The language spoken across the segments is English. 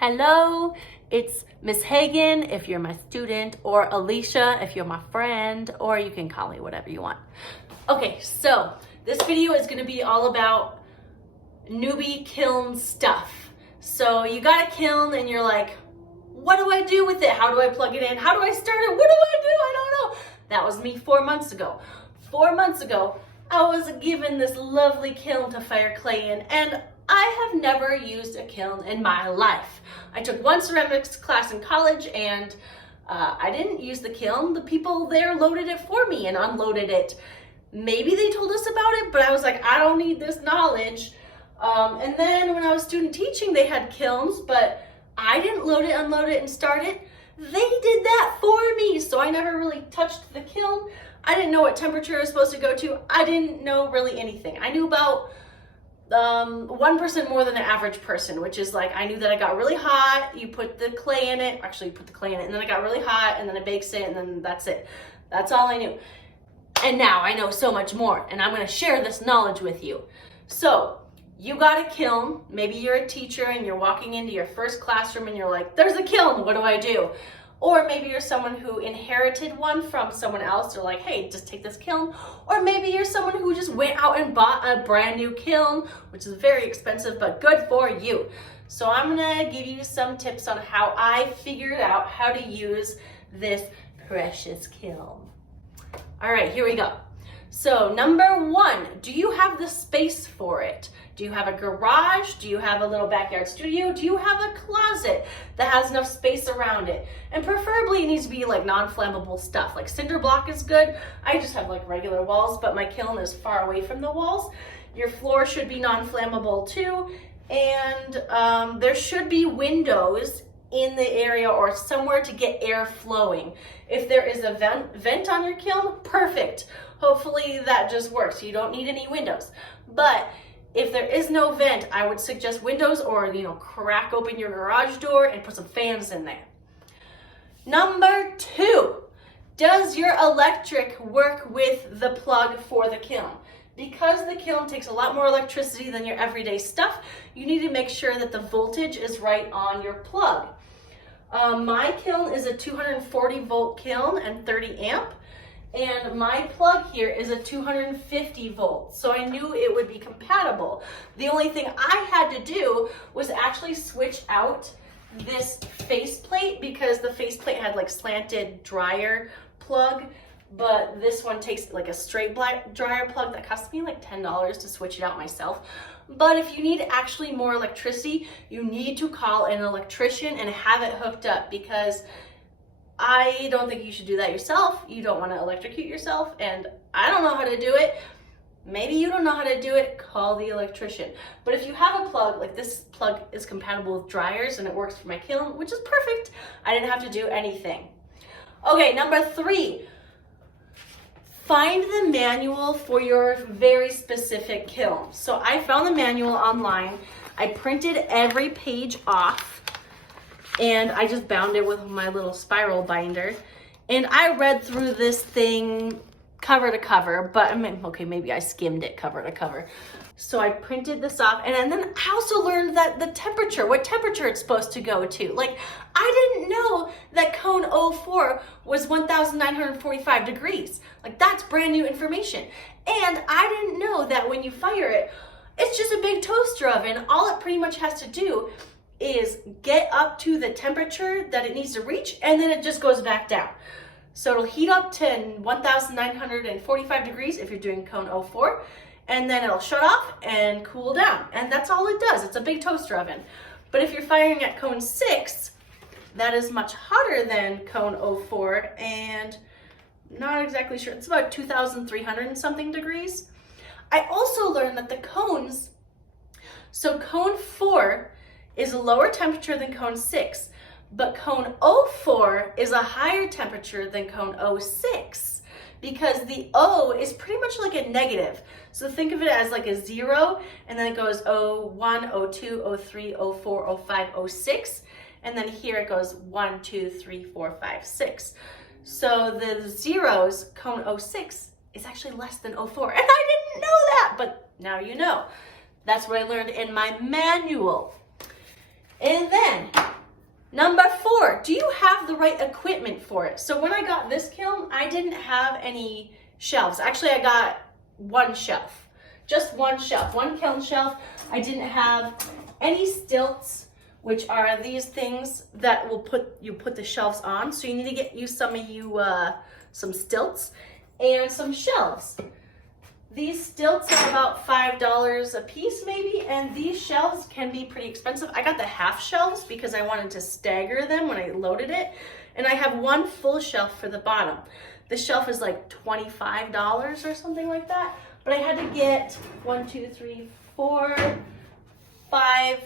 Hello, it's Miss Hagen if you're my student, or Alisha if you're my friend, or you can call me whatever you want. Okay, so this video is gonna be all about newbie kiln stuff. So you got a kiln and you're like, what do I do with it? How do I plug it in? How do I start it? What do I do? I don't know. That was me 4 months ago. 4 months ago, I was given this lovely kiln to fire clay in, and I have never used a kiln in my life. I took one ceramics class in college and I didn't use the kiln. The people there loaded it for me and unloaded it. Maybe they told us about it, but I was like, I don't need this knowledge. And then when I was student teaching, they had kilns, but I didn't load it, unload it, and start it. They did that for me, so I never really touched the kiln. I didn't know what temperature it was supposed to go to. I didn't know really anything. I knew about 1% more than the average person, which is like, I knew that I got really hot, you put the clay in it, actually you put the clay in it, and then I got really hot, and then I bakes it, and then that's it. That's all I knew. And now I know so much more, and I'm gonna share this knowledge with you. So, you got a kiln, maybe you're a teacher and you're walking into your first classroom and you're like, there's a kiln, what do I do? Or maybe you're someone who inherited one from someone else. They're like, hey, just take this kiln. Or maybe you're someone who just went out and bought a brand new kiln, which is very expensive, but good for you. So I'm gonna give you some tips on how I figured out how to use this precious kiln. All right, here we go. So number one, do you have the space for it? Do you have a garage? Do you have a little backyard studio? Do you have a closet that has enough space around it? And preferably it needs to be like non-flammable stuff. Like cinder block is good. I just have like regular walls, but my kiln is far away from the walls. Your floor should be non-flammable too. And there should be windows in the area or somewhere to get air flowing. If there is a vent on your kiln, perfect. Hopefully that just works. You don't need any windows. But if there is no vent, I would suggest windows, or crack open your garage door and put some fans in there. Number two, does your electric work with the plug for the kiln? Because the kiln takes a lot more electricity than your everyday stuff, you need to make sure that the voltage is right on your plug. My kiln is a 240 volt kiln and 30 amp. And my plug here is a 250 volts, so I knew it would be compatible. The only thing I had to do was actually switch out this faceplate, because the faceplate had like slanted dryer plug, but this one takes like a straight black dryer plug that cost me like $10 to switch it out myself. But if you need actually more electricity, you need to call an electrician and have it hooked up, because I don't think you should do that yourself. You don't want to electrocute yourself, and I don't know how to do it. Maybe you don't know how to do it, call the electrician. But if you have a plug, like this plug is compatible with dryers and it works for my kiln, which is perfect. I didn't have to do anything. Okay, number three, find the manual for your very specific kiln. So I found the manual online. I printed every page off, and I just bound it with my little spiral binder. And I read through this thing cover to cover, but I mean, okay, maybe I skimmed it cover to cover. So I printed this off, and then I also learned that the temperature, what temperature it's supposed to go to. Like, I didn't know that cone 04 was 1,945 degrees. Like, that's brand new information. And I didn't know that when you fire it, it's just a big toaster oven. All it pretty much has to do is get up to the temperature that it needs to reach, and then it just goes back down. So it'll heat up to 1,945 degrees if you're doing cone 04, and then it'll shut off and cool down. And that's all it does. It's a big toaster oven. But if you're firing at cone 6, that is much hotter than cone 04, and not exactly sure. It's about 2,300 and something degrees. I also learned that the cones, so cone 4 is a lower temperature than cone 6, but cone 04 is a higher temperature than cone 06, because the O is pretty much like a negative. So think of it as like a 0, and then it goes 01, 02, 03, 04, 05, 06, and then here it goes 1, 2, 3, 4, 5, 6. So the zeros, cone 06, is actually less than 04, and I didn't know that, but now you know. That's what I learned in my manual. And then Number 4, do you have the right equipment for it? So when I got this kiln, I didn't have any shelves. Actually, I got one shelf, just one shelf, one kiln shelf. I didn't have any stilts, which are these things that will put the shelves on. So you need to get some stilts and some shelves. These stilts are about $5 a piece maybe, and these shelves can be pretty expensive. I got the half shelves because I wanted to stagger them when I loaded it, and I have one full shelf for the bottom. The shelf is like $25 or something like that, but I had to get 1, 2, 3, 4, 5,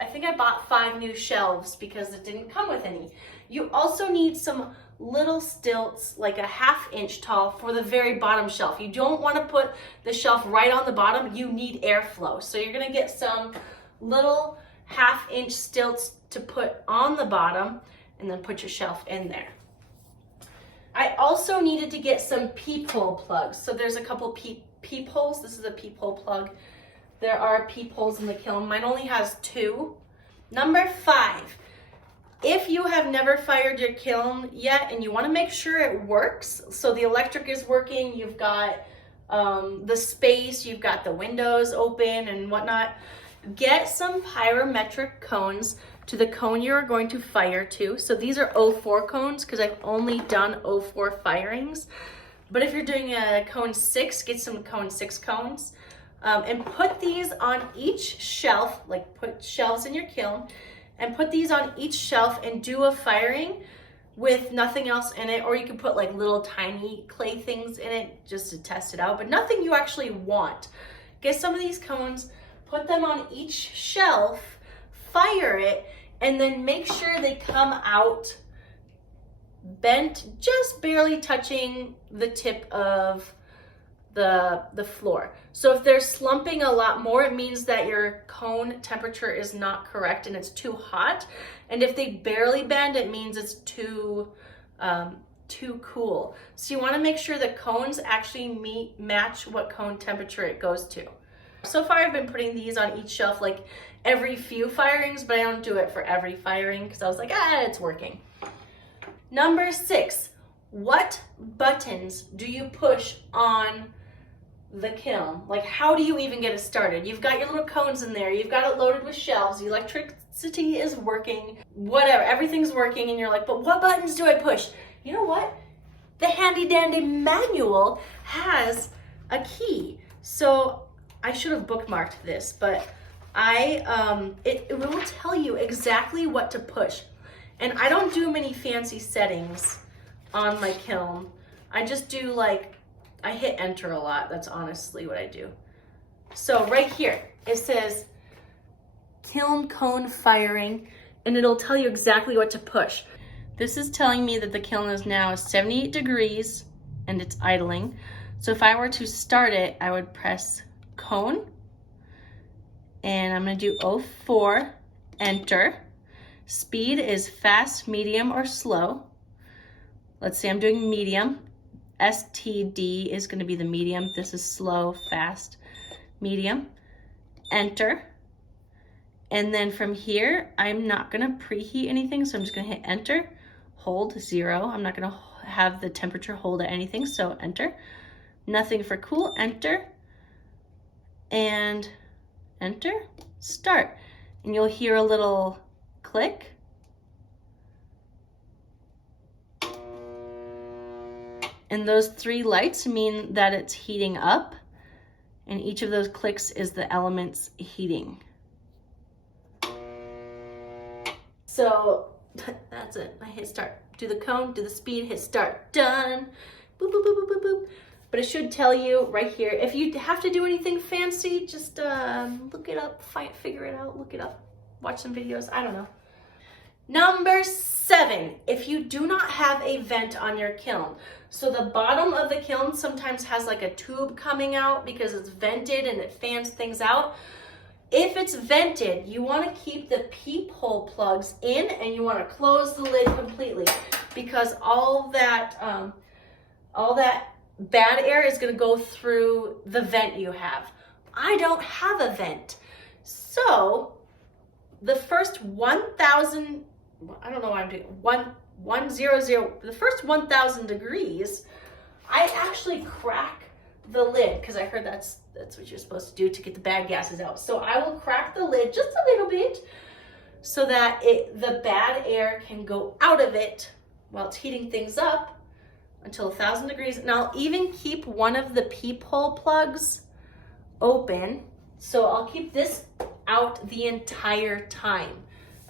I think I bought 5 new shelves because it didn't come with any. You also need some little stilts, like a 1/2 inch tall, for the very bottom shelf. You don't want to put the shelf right on the bottom. You need airflow. So you're going to get some little 1/2 inch stilts to put on the bottom and then put your shelf in there. I also needed to get some peephole plugs. So there's a couple peepholes. This is a peephole plug. There are peepholes in the kiln. Mine only has 2. Number 5. If you have never fired your kiln yet and you want to make sure it works, so the electric is working, you've got the space, you've got the windows open and whatnot, get some pyrometric cones to the cone you're going to fire to. So these are 04 cones because I've only done 04 firings. But if you're doing a cone 6, get some cone 6 cones. And put these on each shelf, like put shelves in your kiln, and put these on each shelf and do a firing with nothing else in it, or you can put like little tiny clay things in it just to test it out, but nothing you actually want. Get some of these cones, put them on each shelf, fire it, and then make sure they come out bent, just barely touching the tip of the floor. So if they're slumping a lot more, it means that your cone temperature is not correct and it's too hot. And if they barely bend, it means it's too cool. So you want to make sure the cones actually match what cone temperature it goes to. So far I've been putting these on each shelf like every few firings, but I don't do it for every firing because I was like, it's working. Number 6, what buttons do you push on the kiln? Like, how do you even get it started? You've got your little cones in there, you've got it loaded with shelves, the electricity is working, whatever, everything's working, and you're like, but what buttons do I push? You know what? The handy dandy manual has a key. So I should have bookmarked this, but it will tell you exactly what to push. And I don't do many fancy settings on my kiln. I just do I hit enter a lot. That's honestly what I do. So right here, it says kiln cone firing, and it'll tell you exactly what to push. This is telling me that the kiln is now 78 degrees and it's idling. So if I were to start it, I would press cone, and I'm gonna do 04, enter. Speed is fast, medium, or slow. Let's say I'm doing medium. STD is going to be the medium. This is slow, fast, medium. Enter. And then from here, I'm not going to preheat anything, so I'm just going to hit enter, hold 0. I'm not going to have the temperature hold at anything, so enter. Nothing for cool, enter. And enter, start. And you'll hear a little click. And those 3 lights mean that it's heating up, and each of those clicks is the elements heating. So that's it. I hit start. Do the cone, do the speed, hit start. Done. Boop, boop, boop, boop, boop, boop. But it should tell you right here. If you have to do anything fancy, just look it up, figure it out, look it up, watch some videos, I don't know. Number 7, if you do not have a vent on your kiln. So the bottom of the kiln sometimes has like a tube coming out because it's vented and it fans things out. If it's vented, you want to keep the peephole plugs in and you want to close the lid completely, because all that bad air is going to go through the vent you have. I don't have a vent. So the first 1,000 I don't know why I'm doing 100, the first 1,000 degrees, I actually crack the lid because I heard that's what you're supposed to do to get the bad gases out. So I will crack the lid just a little bit so that the bad air can go out of it while it's heating things up until 1,000 degrees. And I'll even keep one of the peephole plugs open. So I'll keep this out the entire time.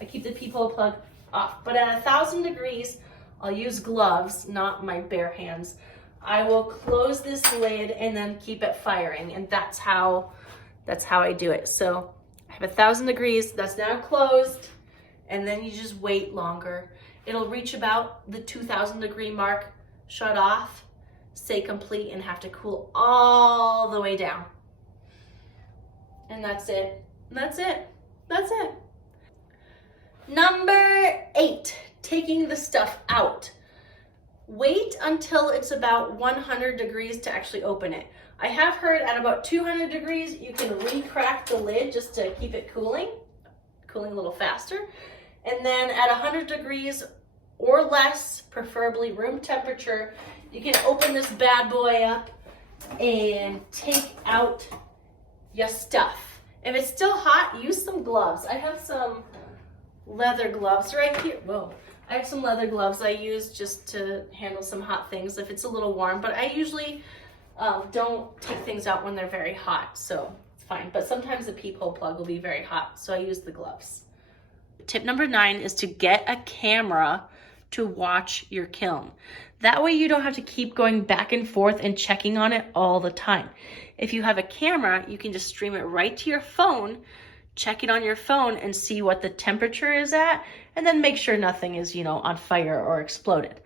I keep the peephole plug off. But at 1,000 degrees, I'll use gloves, not my bare hands. I will close this lid and then keep it firing. And that's how I do it. So I have 1,000 degrees, that's now closed. And then you just wait longer. It'll reach about the 2,000 degree mark, shut off, stay complete, and have to cool all the way down. And that's it. That's it. That's it. Number 8, taking the stuff out. Wait until it's about 100 degrees to actually open it. I have heard at about 200 degrees, you can re-crack the lid just to keep it cooling a little faster. And then at 100 degrees or less, preferably room temperature, you can open this bad boy up and take out your stuff. If it's still hot, use some gloves. I have some leather gloves right here. Whoa. I have some leather gloves I use just to handle some hot things if it's a little warm, but I usually don't take things out when they're very hot, so it's fine. But sometimes the peephole plug will be very hot, so I use the gloves. Tip number 9 is to get a camera to watch your kiln. That way you don't have to keep going back and forth and checking on it all the time. If you have a camera, you can just stream it right to your phone, check it on your phone and see what the temperature is at, and then make sure nothing is, on fire or exploded.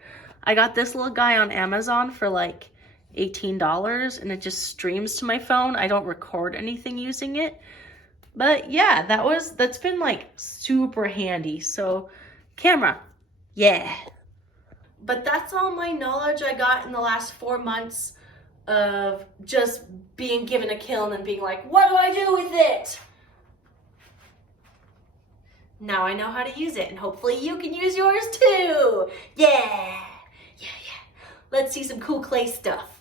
I got this little guy on Amazon for like $18 and it just streams to my phone. I don't record anything using it. But yeah, that's been like super handy. So camera, yeah. But that's all my knowledge I got in the last 4 months of just being given a kiln and being like, what do I do with it? Now I know how to use it, and hopefully you can use yours too. Yeah. Let's see some cool clay stuff.